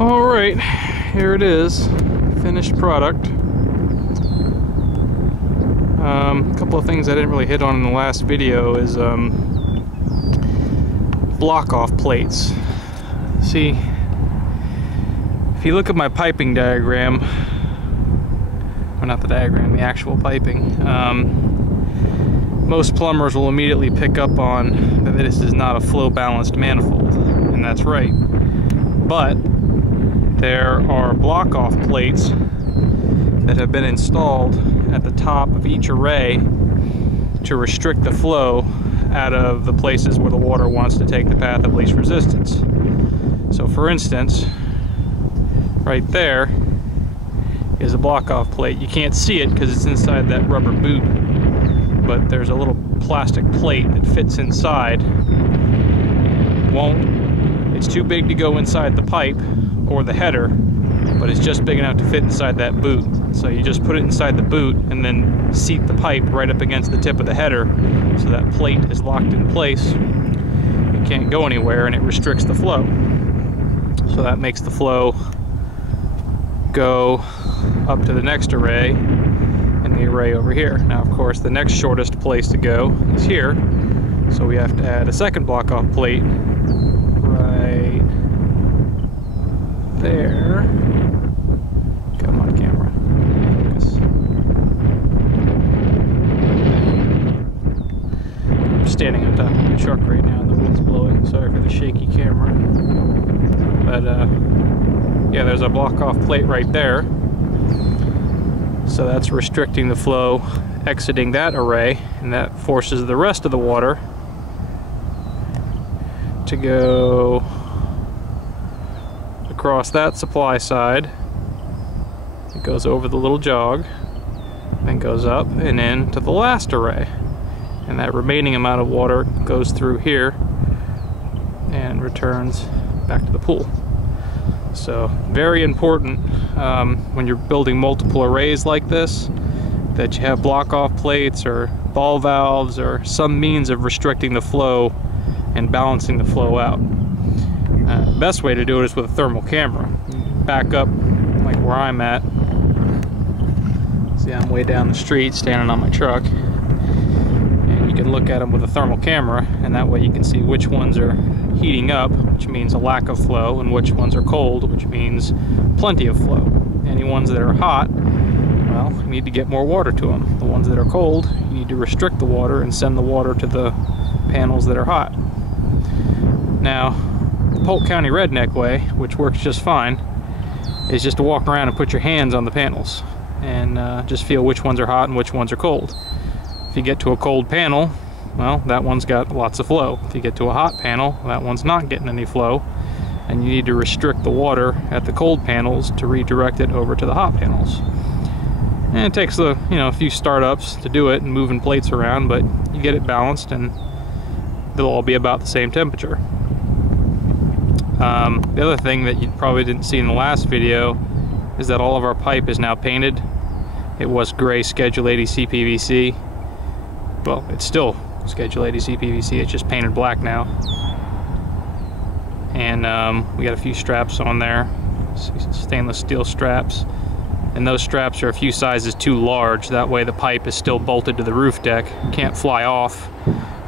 All right, here it is, finished product. A couple of things I didn't really hit on in the last video is block-off plates. See, if you look at my piping diagram, or not the diagram, the actual piping, most plumbers will immediately pick up on that this is not a flow-balanced manifold, and that's right. But there are block-off plates that have been installed at the top of each array to restrict the flow out of the places where the water wants to take the path of least resistance. So for instance, right there is a block-off plate. You can't see it because it's inside that rubber boot, but there's a little plastic plate that fits inside. It's too big to go inside the pipe or the header, but it's just big enough to fit inside that boot. So you just put it inside the boot and then seat the pipe right up against the tip of the header, so that plate is locked in place. It can't go anywhere and it restricts the flow. So that makes the flow go up to the next array and the array over here. Now of course the next shortest place to go is here, so we have to add a second block-off plate right there. Come on, camera. Focus. I'm standing on top of my truck right now and the wind's blowing. Sorry for the shaky camera. But yeah, there's a block-off plate right there. So that's restricting the flow exiting that array, and that forces the rest of the water to go across that supply side. It goes over the little jog, then goes up and into the last array, and that remaining amount of water goes through here and returns back to the pool. So very important when you're building multiple arrays like this, that you have block-off plates or ball valves or some means of restricting the flow and balancing the flow out. The best way to do it is with a thermal camera. Back up like where I'm at. See, I'm way down the street standing on my truck, and you can look at them with a thermal camera, and that way you can see which ones are heating up, which means a lack of flow, and which ones are cold, which means plenty of flow. Any ones that are hot, well, you need to get more water to them. The ones that are cold, you need to restrict the water and send the water to the panels that are hot. Now, the Polk County Redneck way, which works just fine, is just to walk around and put your hands on the panels and just feel which ones are hot and which ones are cold. If you get to a cold panel, well, that one's got lots of flow. If you get to a hot panel, that one's not getting any flow, and you need to restrict the water at the cold panels to redirect it over to the hot panels. And it takes a few startups to do it and moving plates around, but you get it balanced and they'll all be about the same temperature. The other thing that you probably didn't see in the last video is that all of our pipe is now painted. It was gray Schedule 80 CPVC. Well, it's still Schedule 80 CPVC, it's just painted black now. And we got a few straps on there, stainless steel straps. And those straps are a few sizes too large, that way the pipe is still bolted to the roof deck. It can't fly off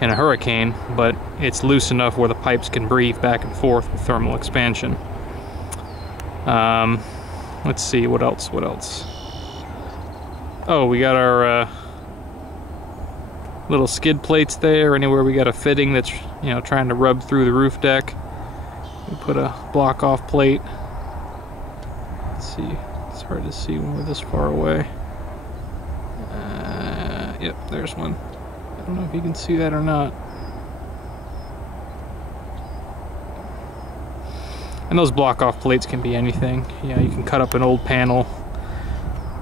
in a hurricane, but it's loose enough where the pipes can breathe back and forth with thermal expansion. Let's see, what else? Oh, we got our little skid plates there. Anywhere we got a fitting that's trying to rub through the roof deck, we put a block-off plate. Let's see, it's hard to see when we're this far away. Yep, there's one. I don't know if you can see that or not. And those block-off plates can be anything. You can cut up an old panel,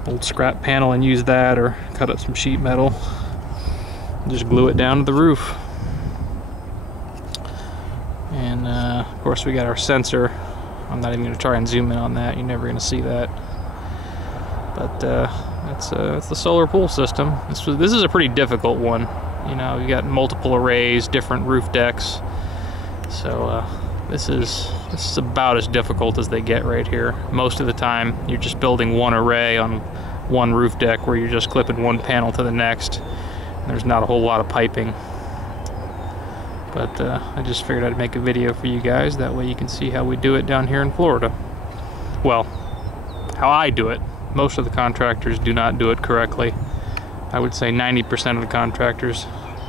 old scrap panel, and use that, or cut up some sheet metal and just glue it down to the roof. And of course we got our sensor. I'm not even going to try and zoom in on that. You're never going to see that. But it's the solar pool system. This is a pretty difficult one. You got multiple arrays, different roof decks. So This is about as difficult as they get right here. Most of the time, you're just building one array on one roof deck where you're just clipping one panel to the next. There's not a whole lot of piping. But I just figured I'd make a video for you guys. That way you can see how we do it down here in Florida. Well, how I do it. Most of the contractors do not do it correctly. I would say 90% of the contractors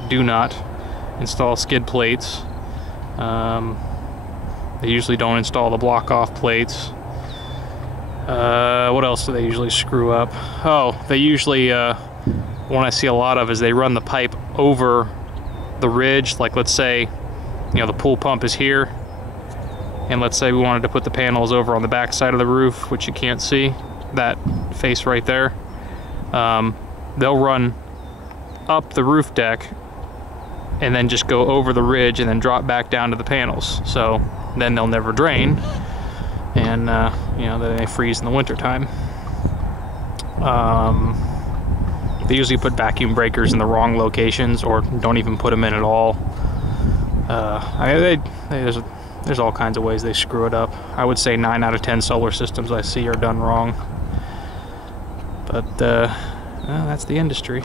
do not install skid plates. They usually don't install the block-off plates. What else do they usually screw up? Oh, they usually, one I see a lot of is they run the pipe over the ridge. Like, let's say, you know, the pool pump is here, and let's say we wanted to put the panels over on the back side of the roof, which you can't see, that face right there. They'll run up the roof deck and then just go over the ridge and then drop back down to the panels. So then they'll never drain, and you know, then they freeze in the winter time. They usually put vacuum breakers in the wrong locations, or don't even put them in at all. There's all kinds of ways they screw it up. I would say 9 out of 10 solar systems I see are done wrong. But well, that's the industry.